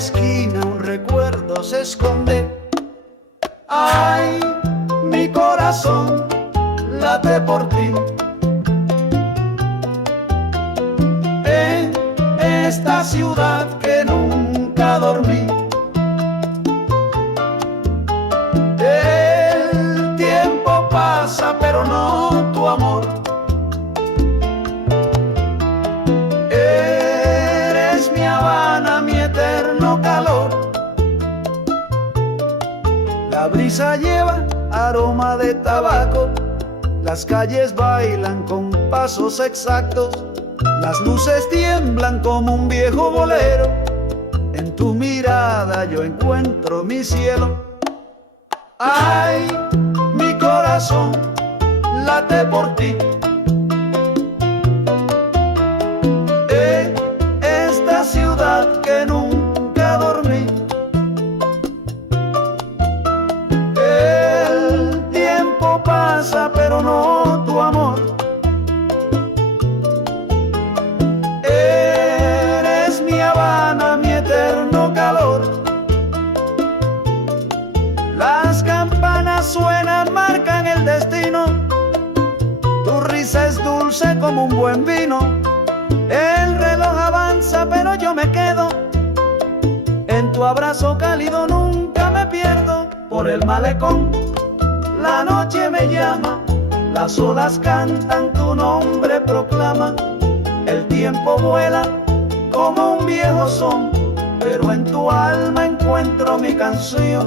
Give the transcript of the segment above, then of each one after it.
esquina un recuerdo se esconde. Ay, mi corazón late por ti. En esta ciudad que nunca dormí. El tiempo pasa, pero no tu amor. Eres mi Habana, mi eterno calor. La brisa lleva aroma de tabaco, las calles bailan con pasos exactos, las luces tiemblan como un viejo bolero. En tu mirada yo encuentro mi cielo. Ay, mi corazón late por ti. Esta ciudad que nunca dormí. El tiempo pasa, pero no tu amor. Eres mi Habana, mi eterno calor. Las campanas suenan, marcan el destino. Tu risa es dulce como un buen vino. El reloj avanza, pero yo me quedo. En tu abrazo cálido nunca me pierdo. Por el malecón la noche me llama, las olas cantan, tu nombre proclama. El tiempo vuela como un viejo son, pero en tu alma encuentro mi canción.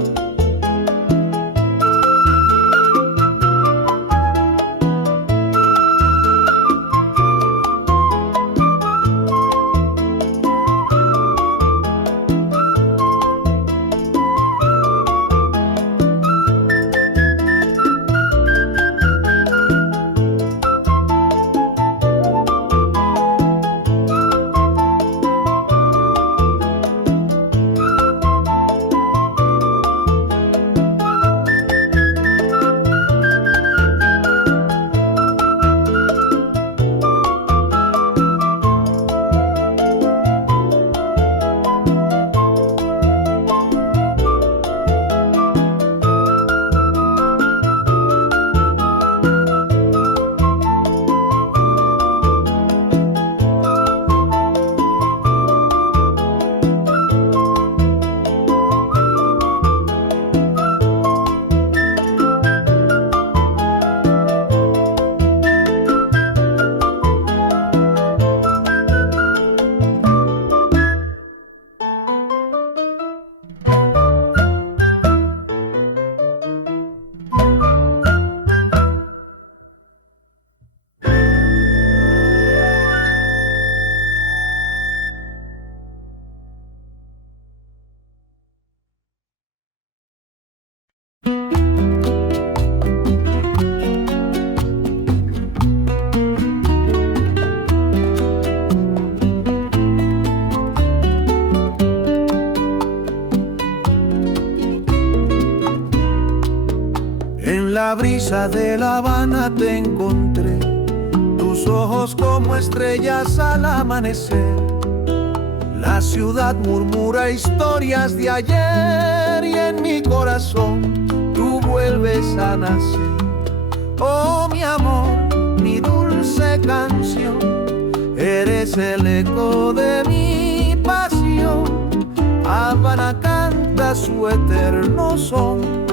En la brisa de La Habana te encontré, tus ojos como estrellas al amanecer. La ciudad murmura historias de ayer y en mi corazón tú vuelves a nacer. Oh, mi amor, mi dulce canción, eres el eco de mi pasión. Habana canta su eterno son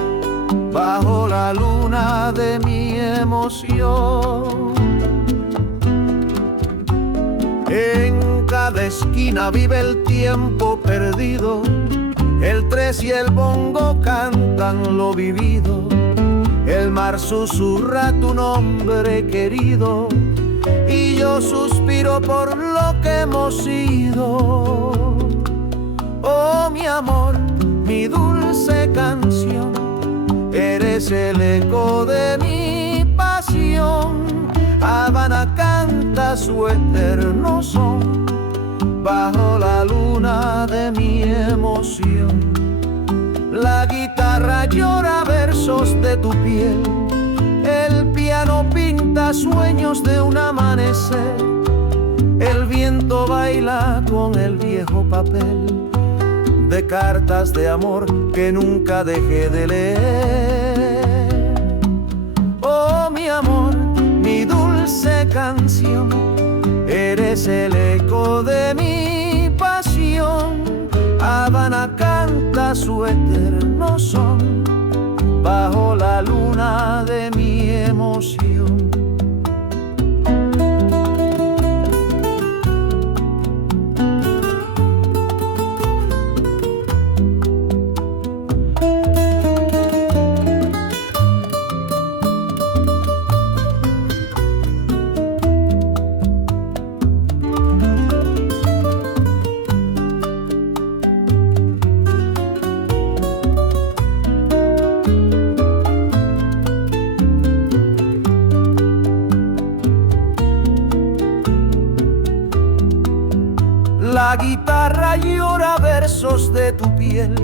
bajo la luna de mi emoción. En cada esquina vive el tiempo perdido, el tres y el bongo cantan lo vivido. El mar susurra tu nombre querido y yo suspiro por lo que hemos sido. Oh, mi amor, mi dulce canción, eres el eco de mi pasión. Habana canta su eterno son bajo la luna de mi emoción. La guitarra llora versos de tu piel, el piano pinta sueños de un amanecer. El viento baila con el viejo papel de cartas de amor que nunca dejé de leer. Oh, mi amor, mi dulce canción, eres el eco de mi pasión. Habana canta su eterno son bajo la luna de mi emoción. La guitarra llora versos de tu piel,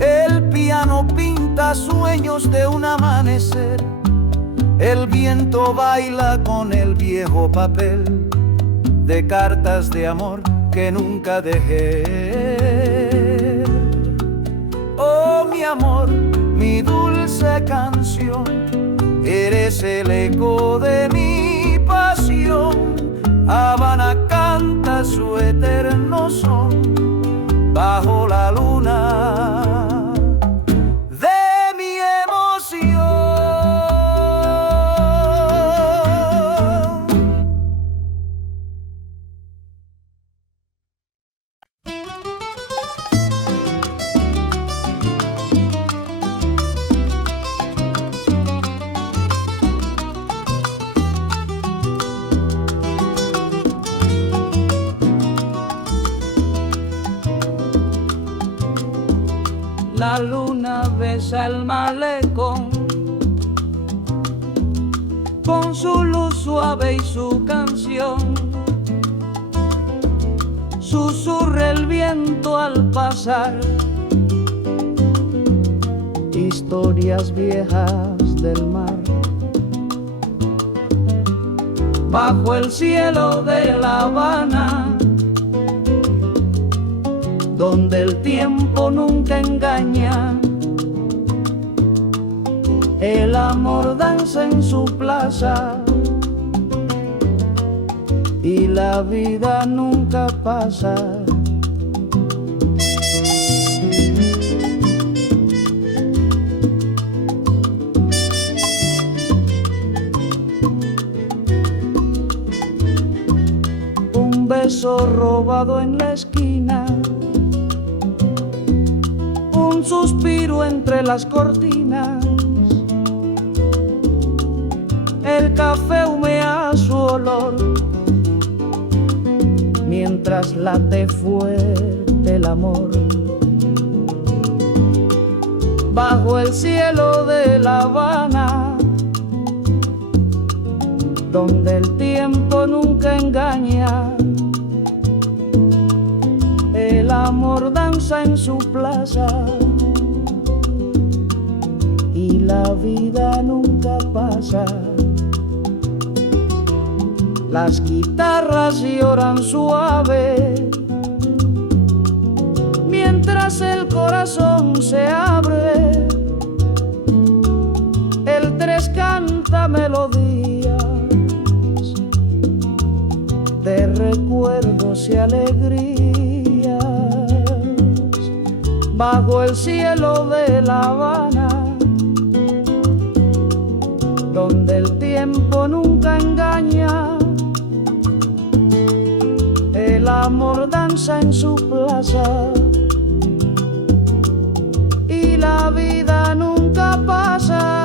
el piano pinta sueños de un amanecer, el viento baila con el viejo papel de cartas de amor que nunca dejé. Oh, mi amor, mi dulce canción, eres el eco de mi pasión. Habana canta su eterno son bajo la luna de mi emoción. La luna besa el malecón con su luz suave y su canción. Susurra el viento al pasar historias viejas del mar. Bajo el cielo de La Habana, donde el tiempo nunca engaña, el amor danza en su plaza y la vida nunca pasa. Un beso robado en la esquina, un suspiro entre las cortinas, el café humea su olor, mientras late fuerte el amor. Bajo el cielo de La Habana, donde el tiempo nunca engaña, el amor danza en su plaza y la vida nunca pasa. Las guitarras lloran suave, mientras el corazón se abre. El tres canta melodías de recuerdos y alegrías. Bajo el cielo de La Habana, donde el tiempo nunca engaña, el amor danza en su plaza y la vida nunca pasa.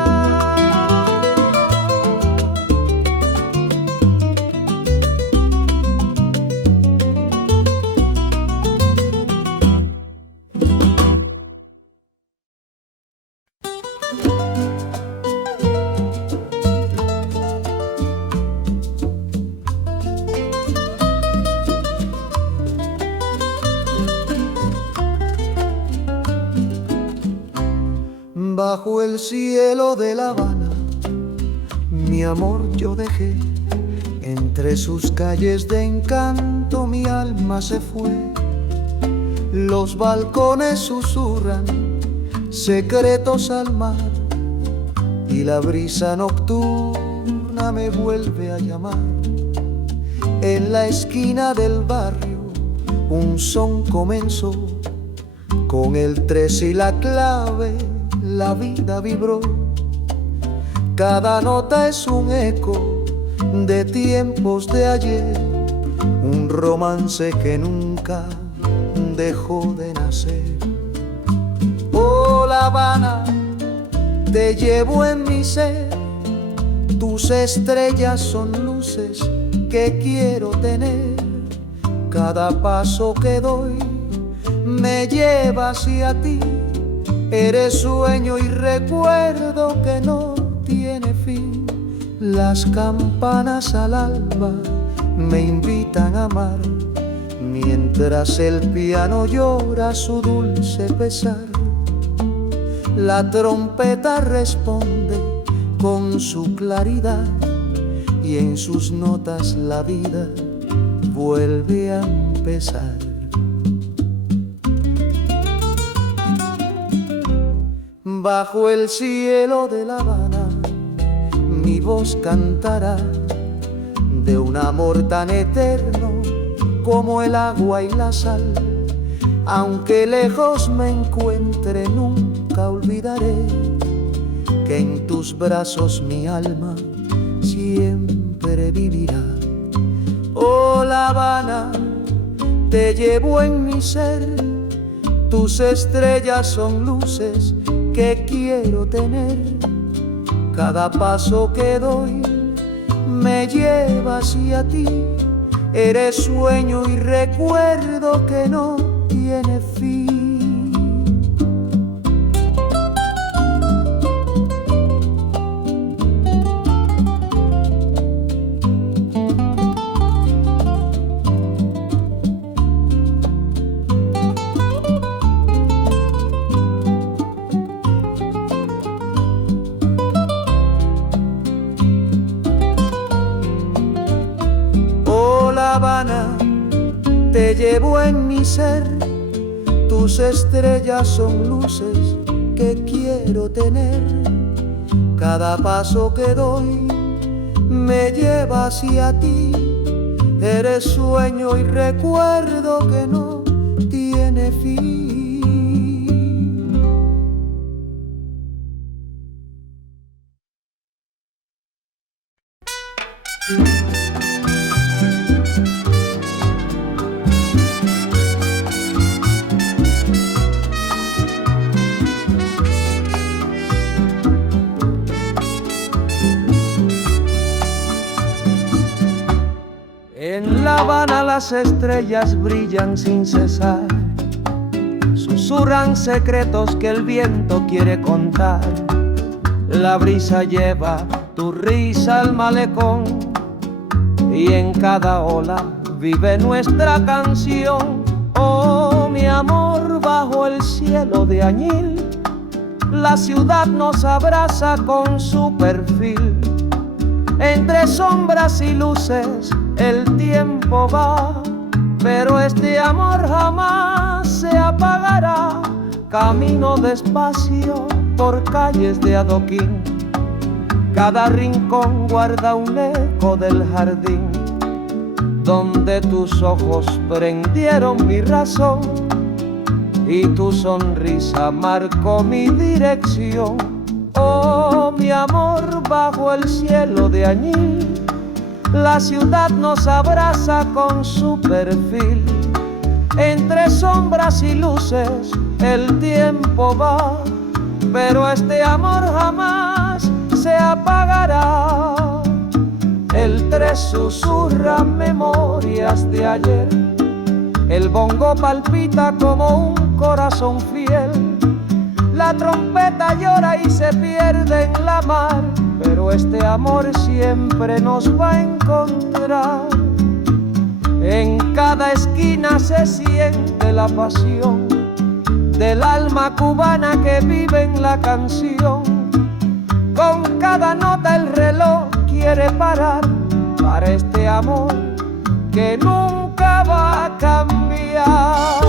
Bajo el cielo de La Habana, mi amor yo dejé. Entre sus calles de encanto mi alma se fue. Los balcones susurran secretos al mar y la brisa nocturna me vuelve a llamar. En la esquina del barrio un son comenzó, con el 3 y la clave la vida vibró. Cada nota es un eco de tiempos de ayer, un romance que nunca dejó de nacer. Oh, La Habana, te llevo en mi ser, tus estrellas son luces que quiero tener. Cada paso que doy me lleva hacia ti, eres sueño y recuerdo que no tiene fin. Las campanas al alba me invitan a amar, mientras el piano llora su dulce pesar. La trompeta responde con su claridad y en sus notas la vida vuelve a empezar. Bajo el cielo de La Habana mi voz cantará de un amor tan eterno como el agua y la sal. Aunque lejos me encuentre, nunca olvidaré que en tus brazos mi alma siempre vivirá. Oh, La Habana, te llevo en mi ser, tus estrellas son luces que quiero tener. Cada paso que doy me lleva hacia ti, eres sueño y recuerdo que no tiene fin. La Habana, te llevo en mi ser, tus estrellas son luces que quiero tener. Cada paso que doy me lleva hacia ti, eres sueño y recuerdo que no tiene fin. En La Habana las estrellas brillan sin cesar, susurran secretos que el viento quiere contar. La brisa lleva tu risa al malecón y en cada ola vive nuestra canción. Oh, mi amor, bajo el cielo de añil, la ciudad nos abraza con su perfil. Entre sombras y luces el tiempo va, pero este amor jamás se apagará. Camino despacio por calles de adoquín, cada rincón guarda un eco del jardín, donde tus ojos prendieron mi razón y tu sonrisa marcó mi dirección. Oh, mi amor, bajo el cielo de añil, la ciudad nos abraza con su perfil. Entre sombras y luces el tiempo va, pero este amor jamás se apagará. El 3 susurra memorias de ayer, el bongo palpita como un corazón fiel. La trompeta llora y se pierde en la mar, pero este amor siempre nos va a encontrar. En cada esquina se siente la pasión del alma cubana que vive en la canción. Con cada nota el reloj quiere parar para este amor que nunca va a cambiar.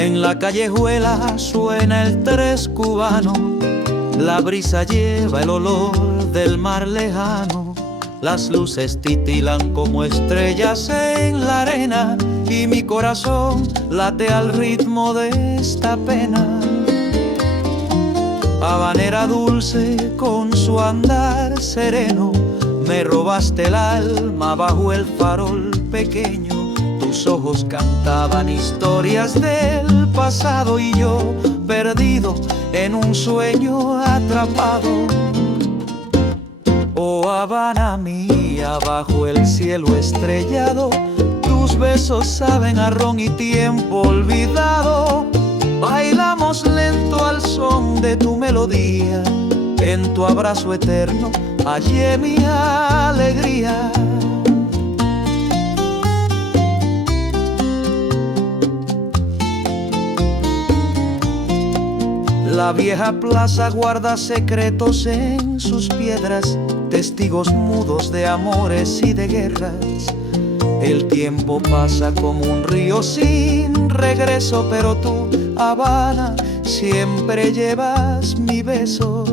En la callejuela suena el tres cubano, la brisa lleva el olor del mar lejano, las luces titilan como estrellas en la arena y mi corazón late al ritmo de esta pena. Habanera dulce con su andar sereno, me robaste el alma bajo el farol pequeño. Tus ojos cantaban historias del pasado y yo perdido en un sueño atrapado. Oh Habana mía, bajo el cielo estrellado, tus besos saben a ron y tiempo olvidado. Bailamos lento al son de tu melodía, en tu abrazo eterno hallé mi alegría. La vieja plaza guarda secretos en sus piedras, testigos mudos de amores y de guerras. El tiempo pasa como un río sin regreso, pero tú, Habana, siempre llevas mi beso.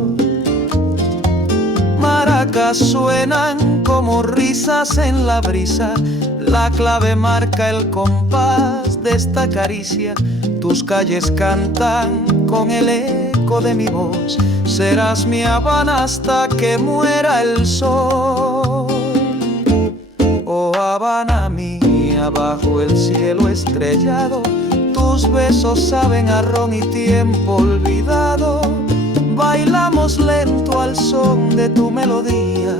Maracas suenan como risas en la brisa, la clave marca el compás de esta caricia. Tus calles cantan con el eco de mi voz, serás mi Habana hasta que muera el sol. Oh Habana mía, bajo el cielo estrellado, tus besos saben a ron y tiempo olvidado. Bailamos lento al son de tu melodía,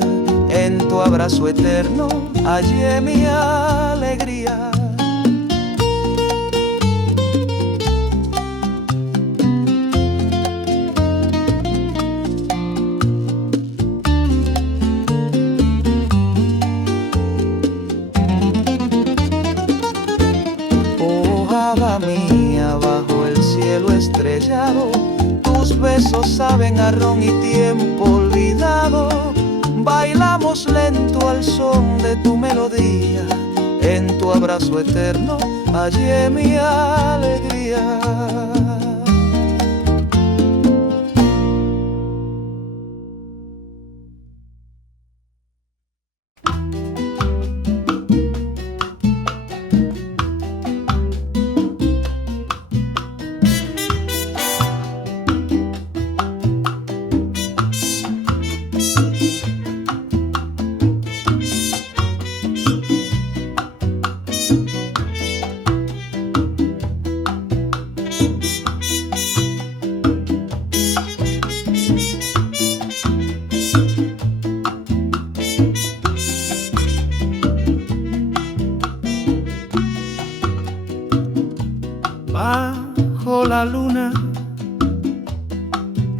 en tu abrazo eterno hallé mi alegría. Mía, bajo el cielo estrellado, tus besos saben a ron y tiempo olvidado. Bailamos lento al son de tu melodía, en tu abrazo eterno hallé mi alegría. Bajo la luna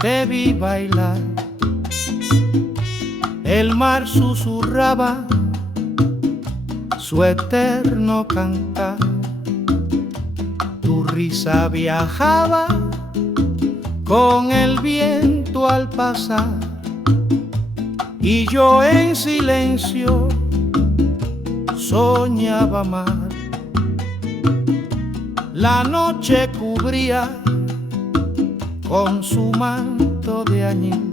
te vi bailar, el mar susurraba su eterno cantar, tu risa viajaba con el viento al pasar, y yo en silencio soñaba amar. La noche cubría con su manto de añil,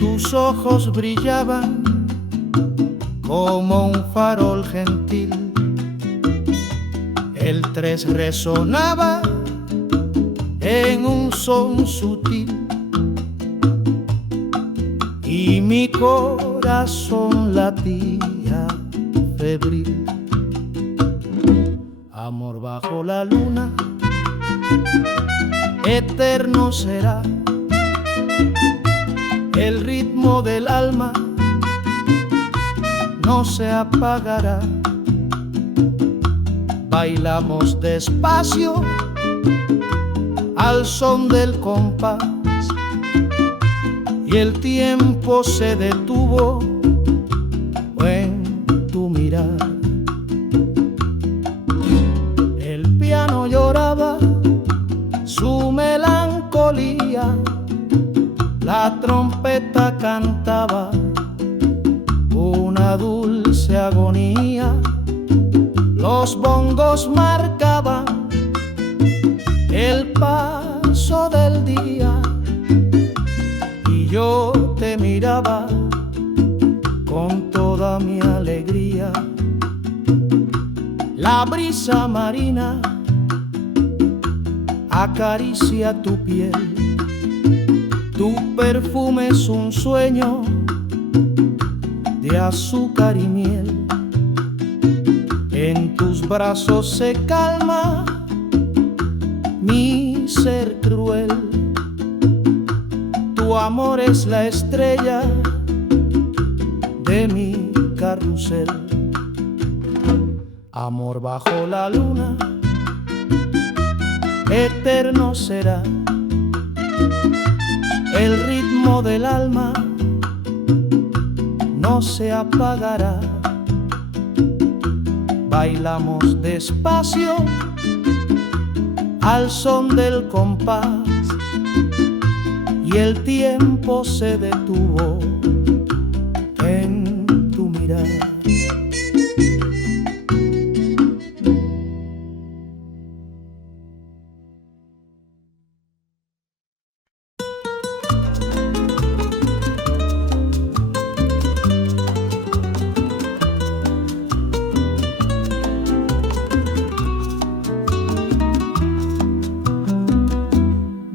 tus ojos brillaban como un farol gentil, el tres resonaba en un son sutil, y mi corazón latía febril. Amor bajo la luna, eterno será el ritmo del alma, no se apagará. Bailamos despacio al son del compás, y el tiempo se detuvo en tu mirar. Lloraba su melancolía, la trompeta cantaba una dulce agonía, los bongos marcaban el paso del día y yo te miraba con toda mi alegría. La brisa marina acaricia tu piel, tu perfume es un sueño de azúcar y miel. En tus brazos se calma mi ser cruel. Tu amor es la estrella de mi carrusel. Amor bajo la luna, eterno será el ritmo del alma, no se apagará. Bailamos despacio al son del compás y el tiempo se detuvo en tu mirada.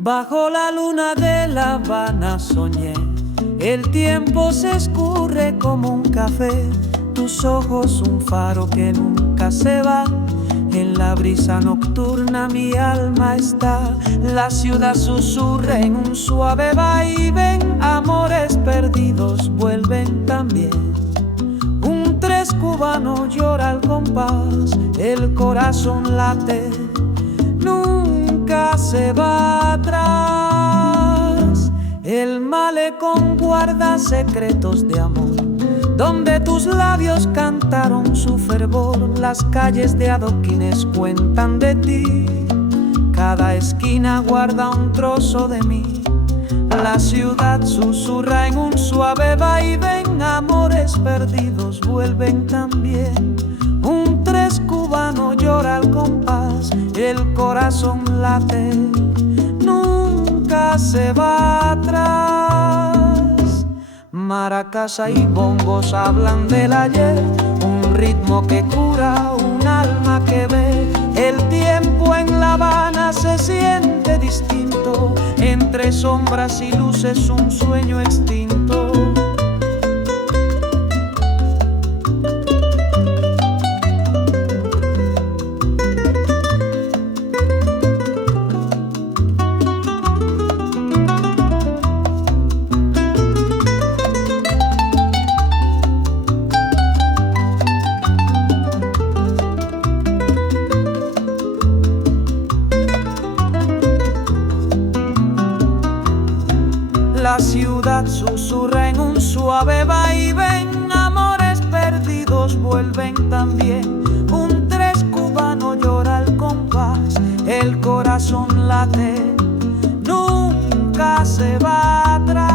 Bajo la luna de La Habana soñé, el tiempo se escurre como un café, tus ojos un faro que nunca se va, en la brisa nocturna mi alma está, la ciudad susurra en un suave vaivén, amores perdidos vuelven también. Un tres cubano llora al compás, el corazón late, nunca se va atrás. El malecón guarda secretos de amor, donde tus labios cantaron su fervor. Las calles de adoquines cuentan de ti, cada esquina guarda un trozo de mí. La ciudad susurra en un suave vaivén, amores perdidos vuelven también. Un tres cubano llora al compás, el corazón late, nunca se va atrás. Maracas y bongos hablan del ayer, un ritmo que cura, un alma que ve. El tiempo en La Habana se siente distinto, entre sombras y luces un sueño extinto. La ciudad susurra en un suave vaivén, amores perdidos vuelven también. Un tres cubano llora al compás, el corazón late, nunca se va atrás.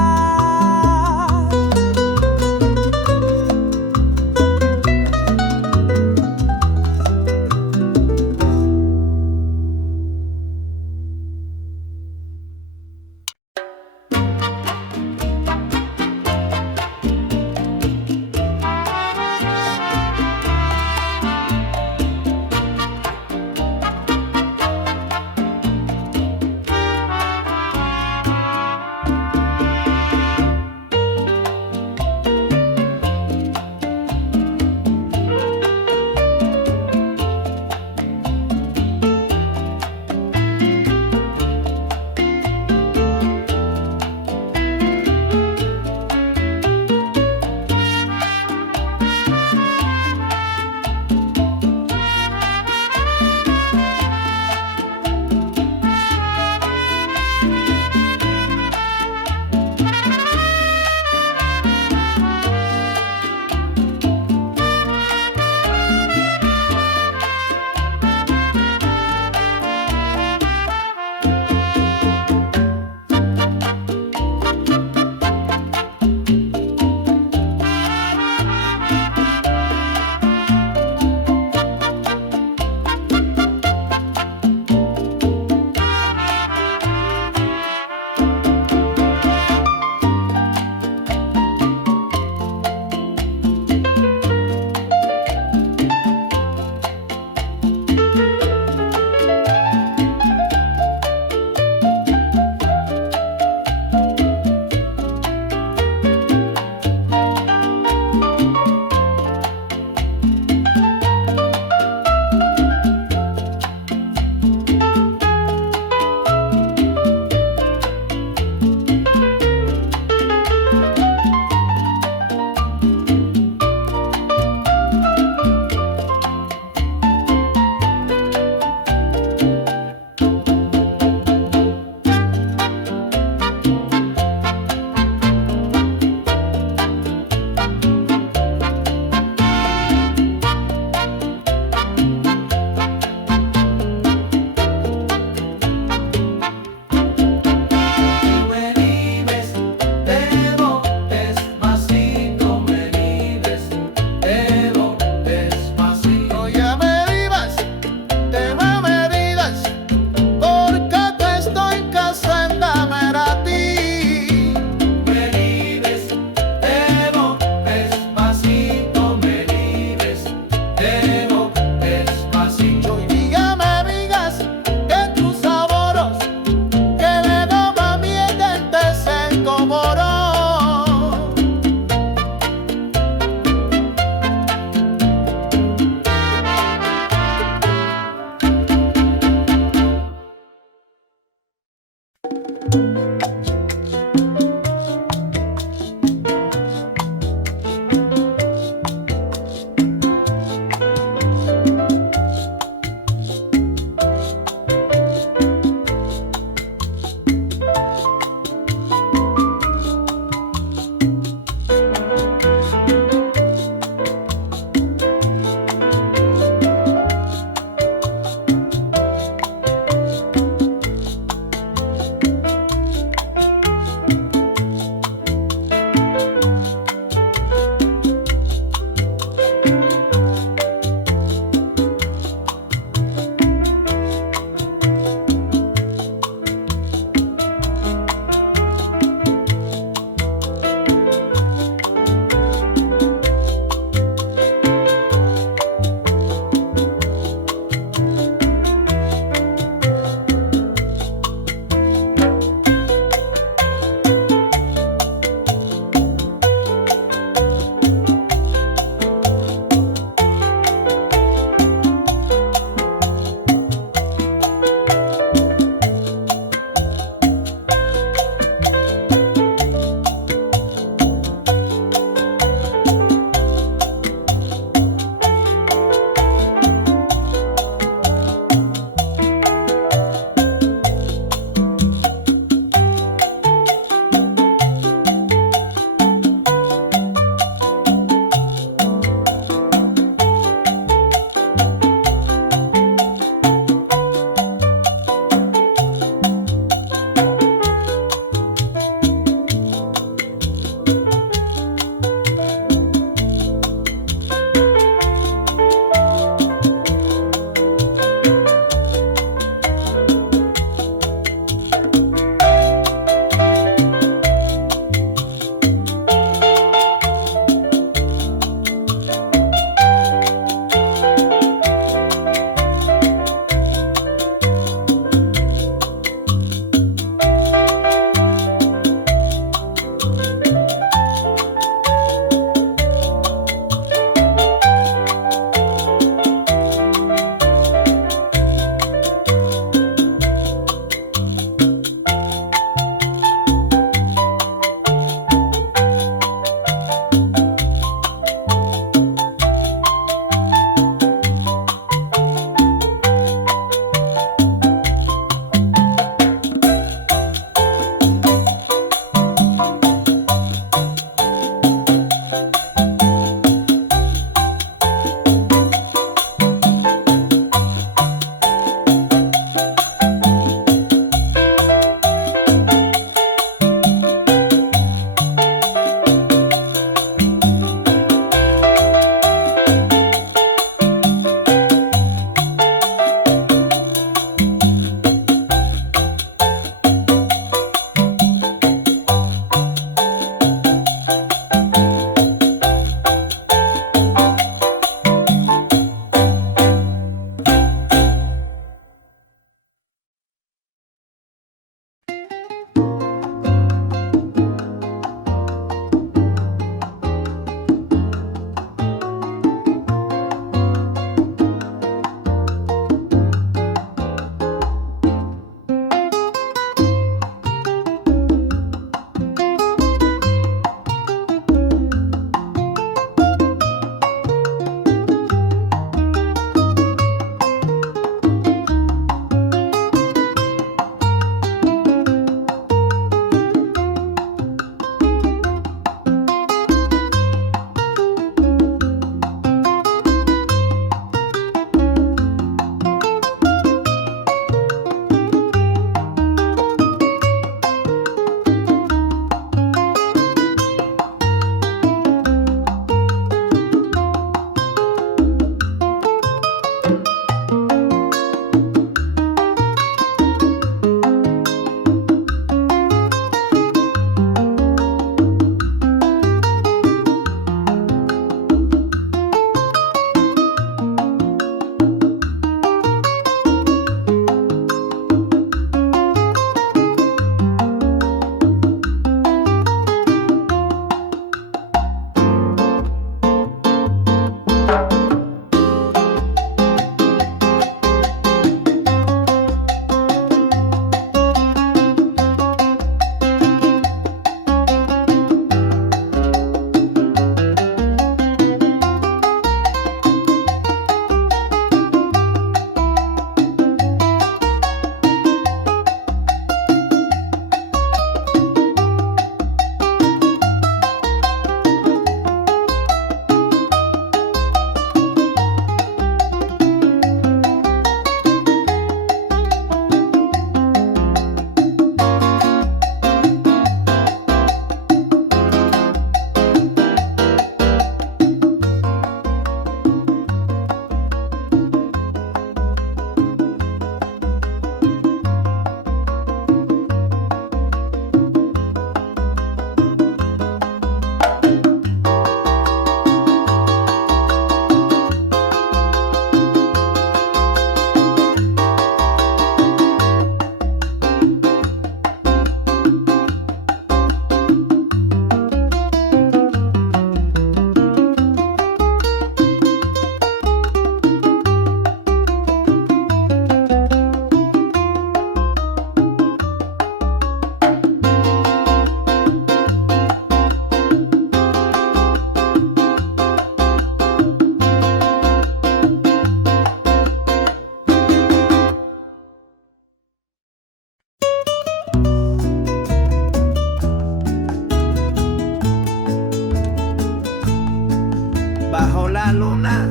Bajo la luna,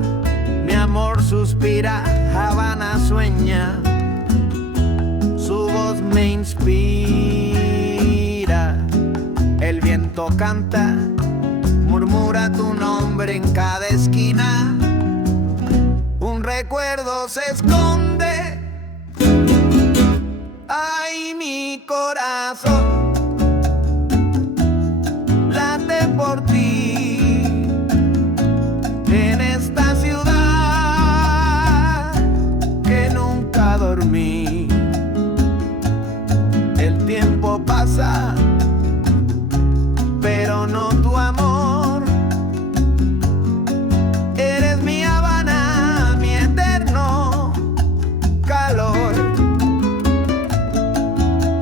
mi amor suspira, Habana sueña, su voz me inspira. El viento canta, murmura tu nombre en cada esquina. Un recuerdo se esconde, ay, mi corazón late por ti en esta ciudad que nunca dormí. El tiempo pasa, pero no tu amor. Eres mi Habana, mi eterno calor.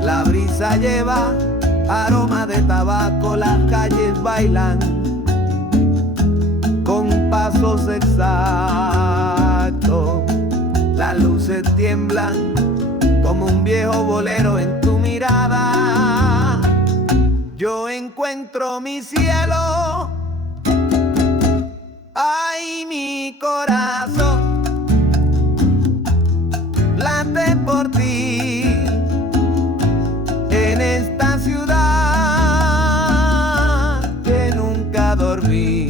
La brisa lleva aroma de tabaco, las calles bailan con pasos exactos. Las luces tiemblan como un viejo bolero en tu mirada. Yo encuentro mi cielo, ay, mi corazón late por ti en esta ciudad que nunca dormí.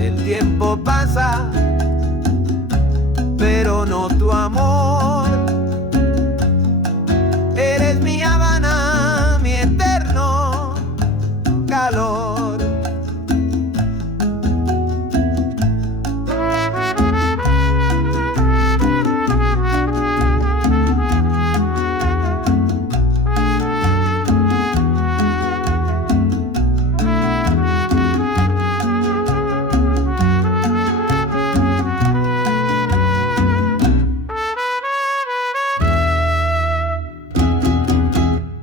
El tiempo pasa, pero no tu amor. Eres mi Habana, mi eterno calor.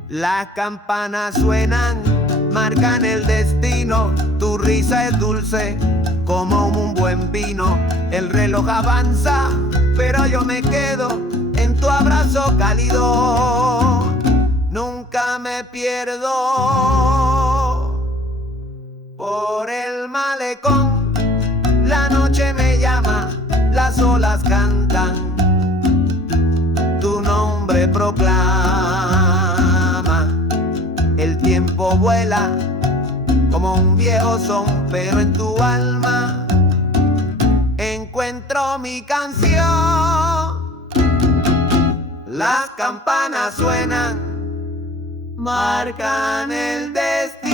Las campanas suenan, marcan el destino. Tu risa es dulce como un buen vino. El reloj avanza, pero yo me quedo en tu abrazo cálido. Nunca me pierdo por el malecón. La noche me llama, las olas cantan, tu nombre proclama. El tiempo vuela como un viejo son, pero en tu alma encuentro mi canción. Las campanas suenan, marcan el destino.